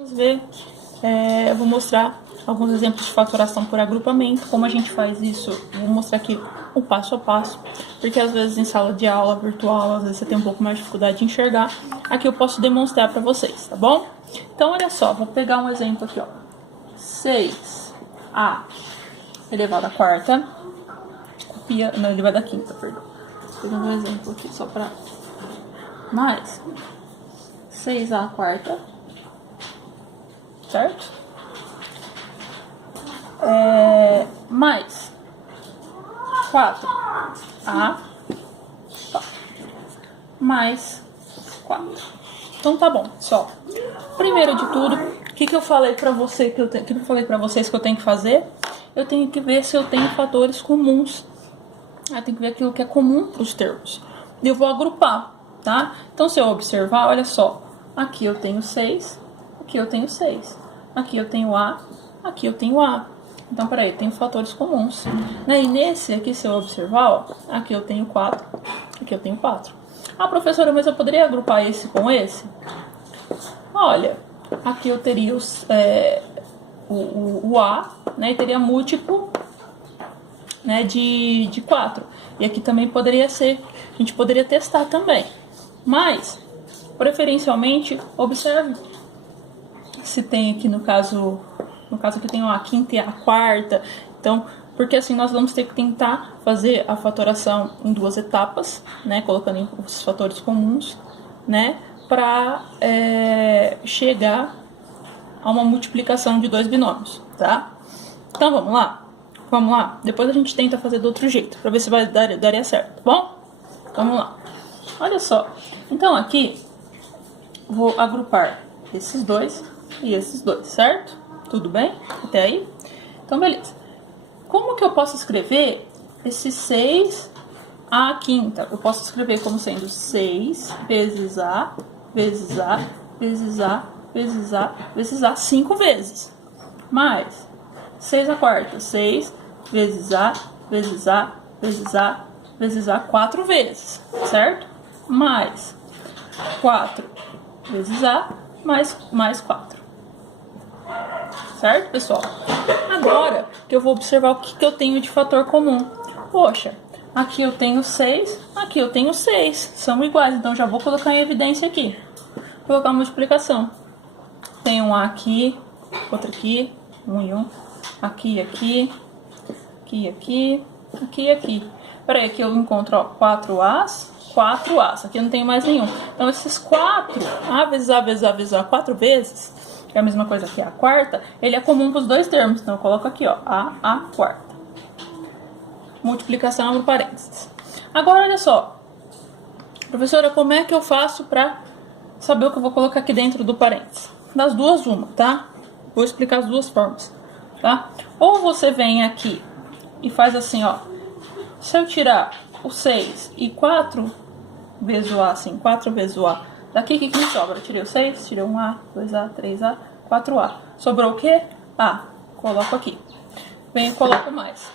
Vamos ver, eu vou mostrar alguns exemplos de fatoração por agrupamento, como a gente faz isso. Vou mostrar aqui o passo a passo, porque às vezes em sala de aula virtual, às vezes você tem um pouco mais de dificuldade de enxergar. Aqui eu posso demonstrar para vocês, tá bom? Então, olha só, vou pegar um exemplo aqui, ó. 6a elevado à quarta, não, elevado à quinta, perdão. Pegando um exemplo aqui só para mais 6a à quarta, certo? Mais 4a mais 4. Então tá bom, pessoal. Primeiro de tudo, o que eu falei pra você que eu falei para vocês que eu tenho que fazer? Eu tenho que ver se eu tenho fatores comuns. Eu tenho que ver aquilo que é comum para os termos. E eu vou agrupar, tá? Então, se eu observar, olha só. Aqui eu tenho 6, aqui eu tenho 6. Aqui eu tenho A, aqui eu tenho A. Então, peraí, tem fatores comuns. E nesse aqui, se eu observar, ó, aqui eu tenho 4, aqui eu tenho 4. Ah, professora, mas eu poderia agrupar esse com esse? Olha, aqui eu teria o A, né, e teria múltiplo, né, de 4. E aqui também poderia ser, a gente poderia testar também. Mas, preferencialmente, observe se tem aqui no caso aqui tem a quinta e a quarta. Então, porque assim nós vamos ter que tentar fazer a fatoração em duas etapas, né, colocando os fatores comuns, né, para chegar a uma multiplicação de dois binômios, tá? Então vamos lá? Vamos lá? Depois a gente tenta fazer do outro jeito, para ver se daria certo, tá bom? Vamos lá. Olha só. Então aqui, vou agrupar esses dois e esses dois, certo? Tudo bem? Até aí? Então, beleza. Como que eu posso escrever esse 6 à quinta? Eu posso escrever como sendo 6 vezes A, vezes A, vezes A, vezes A, vezes A, 5 vezes. Mais 6 à quarta, 6 vezes A, vezes A, vezes A, vezes A, 4 vezes, certo? Mais 4 vezes A, mais 4. Certo, pessoal? Agora que eu vou observar o que eu tenho de fator comum. Poxa, aqui eu tenho 6, aqui eu tenho 6. São iguais, então já vou colocar em evidência aqui. Vou colocar a multiplicação. Tem um A aqui, outro aqui, 1 e 1. Aqui, aqui, aqui, aqui, aqui e aqui. Peraí, aqui eu encontro, ó, 4As, 4As. Aqui eu não tenho mais nenhum. Então, esses 4, A vezes A vezes A vezes A, 4 vezes, que é a mesma coisa que a quarta, ele é comum para os dois termos. Então, eu coloco aqui, ó, A quarta. Multiplicação abre parênteses. Agora, olha só. Professora, como é que eu faço para saber o que eu vou colocar aqui dentro do parênteses? Das duas, uma, tá? Vou explicar as duas formas, tá? Ou você vem aqui e faz assim, ó. Se eu tirar o 6 e 4 vezes o A, assim, 4 vezes o A, daqui o que me sobra? Eu tirei o 6, tirei um A, 2A, 3A, 4A. Sobrou o quê? A. Coloco aqui. Venho e coloco mais.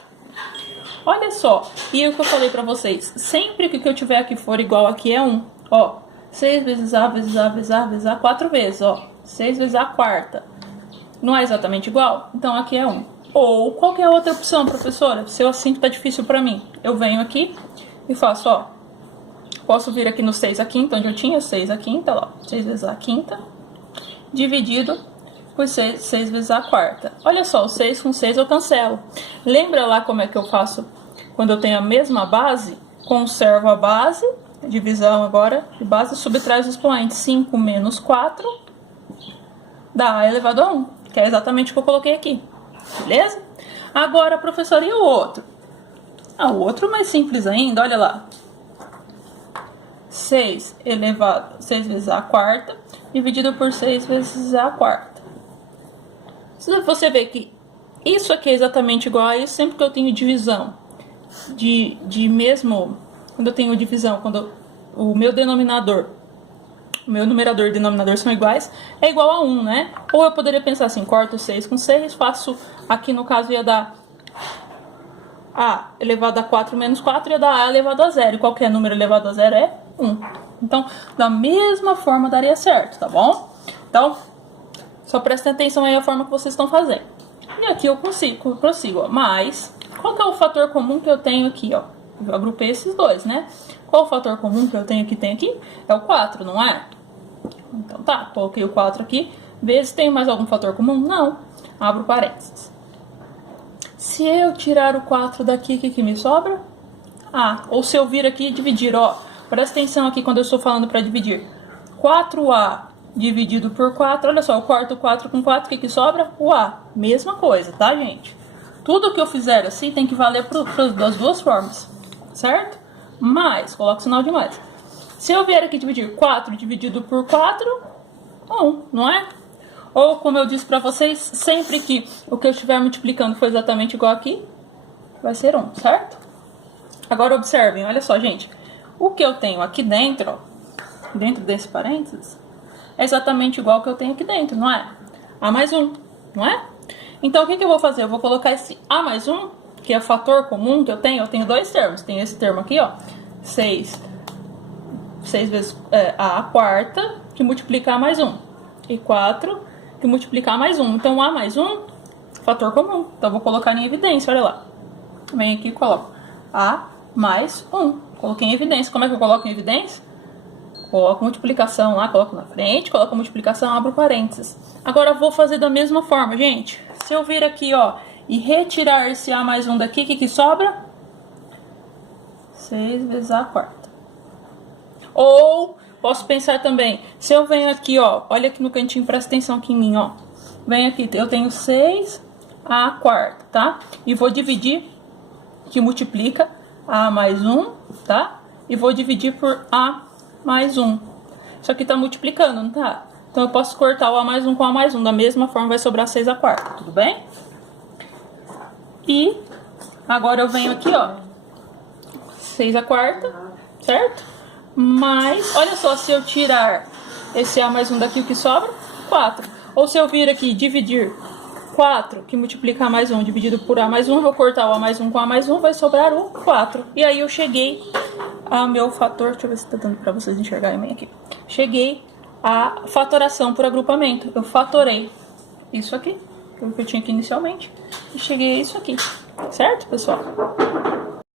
Olha só, e o que eu falei pra vocês, sempre que o que eu tiver aqui for igual aqui é 1, ó, 6 vezes A, vezes A, vezes A, vezes A, 4 vezes, ó, 6 vezes A quarta. Não é exatamente igual? Então aqui é 1. Ou qualquer outra opção, professora, se assim tá difícil pra mim, eu venho aqui e faço, ó, posso vir aqui no 6 à quinta, onde eu tinha 6 à quinta, ó, 6 vezes A quinta, dividido por 6 vezes A quarta. Olha só, o 6 com 6 eu cancelo. Lembra lá como é que eu faço quando eu tenho a mesma base? Conservo a base, divisão agora de base, subtrai os expoentes. 5 menos 4 dá A elevado a 1, que é exatamente o que eu coloquei aqui. Beleza? Agora, professora, e o outro? O outro mais simples ainda, olha lá. 6 vezes A quarta, dividido por 6 vezes A quarta. Se você vê que isso aqui é exatamente igual a isso, sempre que eu tenho divisão de mesmo, quando eu tenho divisão, quando o meu denominador, o meu numerador e denominador são iguais, é igual a 1, né? Ou eu poderia pensar assim, corto 6 com 6, faço, aqui no caso ia dar A elevado a 4 menos 4, ia dar A elevado a 0. E qualquer número elevado a 0 é 1. Então, da mesma forma daria certo, tá bom? Então, Só prestem atenção aí a forma que vocês estão fazendo. E aqui eu prossigo, ó. Mas, qual que é o fator comum que eu tenho aqui, ó? Eu agrupei esses dois, né? Qual o fator comum que eu tenho aqui? É o 4, não é? Então tá, coloquei o 4 aqui. Vezes, tem mais algum fator comum? Não. Abro parênteses. Se eu tirar o 4 daqui, o que me sobra? A. Ou se eu vir aqui e dividir, ó. Presta atenção aqui quando eu estou falando para dividir. 4A dividido por 4, olha só, eu corto 4 com 4, o que sobra? O A. Mesma coisa, tá, gente? Tudo que eu fizer assim tem que valer das duas formas, certo? Mais, coloco o sinal de mais. Se eu vier aqui dividir 4 dividido por 4, 1, não é? Ou, como eu disse pra vocês, sempre que o que eu estiver multiplicando for exatamente igual aqui, vai ser 1, certo? Agora observem, olha só, gente. O que eu tenho aqui dentro, ó, dentro desse parênteses, é exatamente igual ao que eu tenho aqui dentro, não é? A mais 1, não é? Então, o que eu vou fazer? Eu vou colocar esse A mais 1, que é o fator comum que eu tenho dois termos. Tem esse termo aqui, ó, 6 vezes A quarta, que multiplica A mais 1. E 4, que multiplica A mais 1. Então, A mais 1, fator comum. Então, eu vou colocar em evidência, olha lá. Vem aqui e coloco A mais 1. Coloquei em evidência. Como é que eu coloco em evidência? Coloco multiplicação lá, coloco na frente, coloco a multiplicação, abro parênteses. Agora eu vou fazer da mesma forma, gente. Se eu vir aqui, ó, e retirar esse A mais 1 daqui, o que sobra? 6 vezes A quarta. Ou, posso pensar também, se eu venho aqui, ó, olha aqui no cantinho, presta atenção aqui em mim, ó. Venho aqui, eu tenho 6 A quarta, tá? E vou dividir, que multiplica A mais 1, tá? E vou dividir por A mais 1. Isso aqui tá multiplicando, não tá? Então eu posso cortar o A mais 1 com A mais 1. Da mesma forma vai sobrar 6 A quarta, tudo bem? E agora eu venho aqui, ó. 6 A quarta, certo? Mas, olha só, se eu tirar esse A mais 1 daqui, o que sobra? 4. Ou se eu vir aqui e dividir 4, que multiplica A mais 1, dividido por A mais 1, vou cortar o A mais 1 com A mais 1, vai sobrar o 4. E aí eu cheguei ao meu fator, deixa eu ver se tá dando pra vocês enxergarem bem aqui. Cheguei à fatoração por agrupamento. Eu fatorei isso aqui, que eu tinha aqui inicialmente, e cheguei a isso aqui. Certo, pessoal?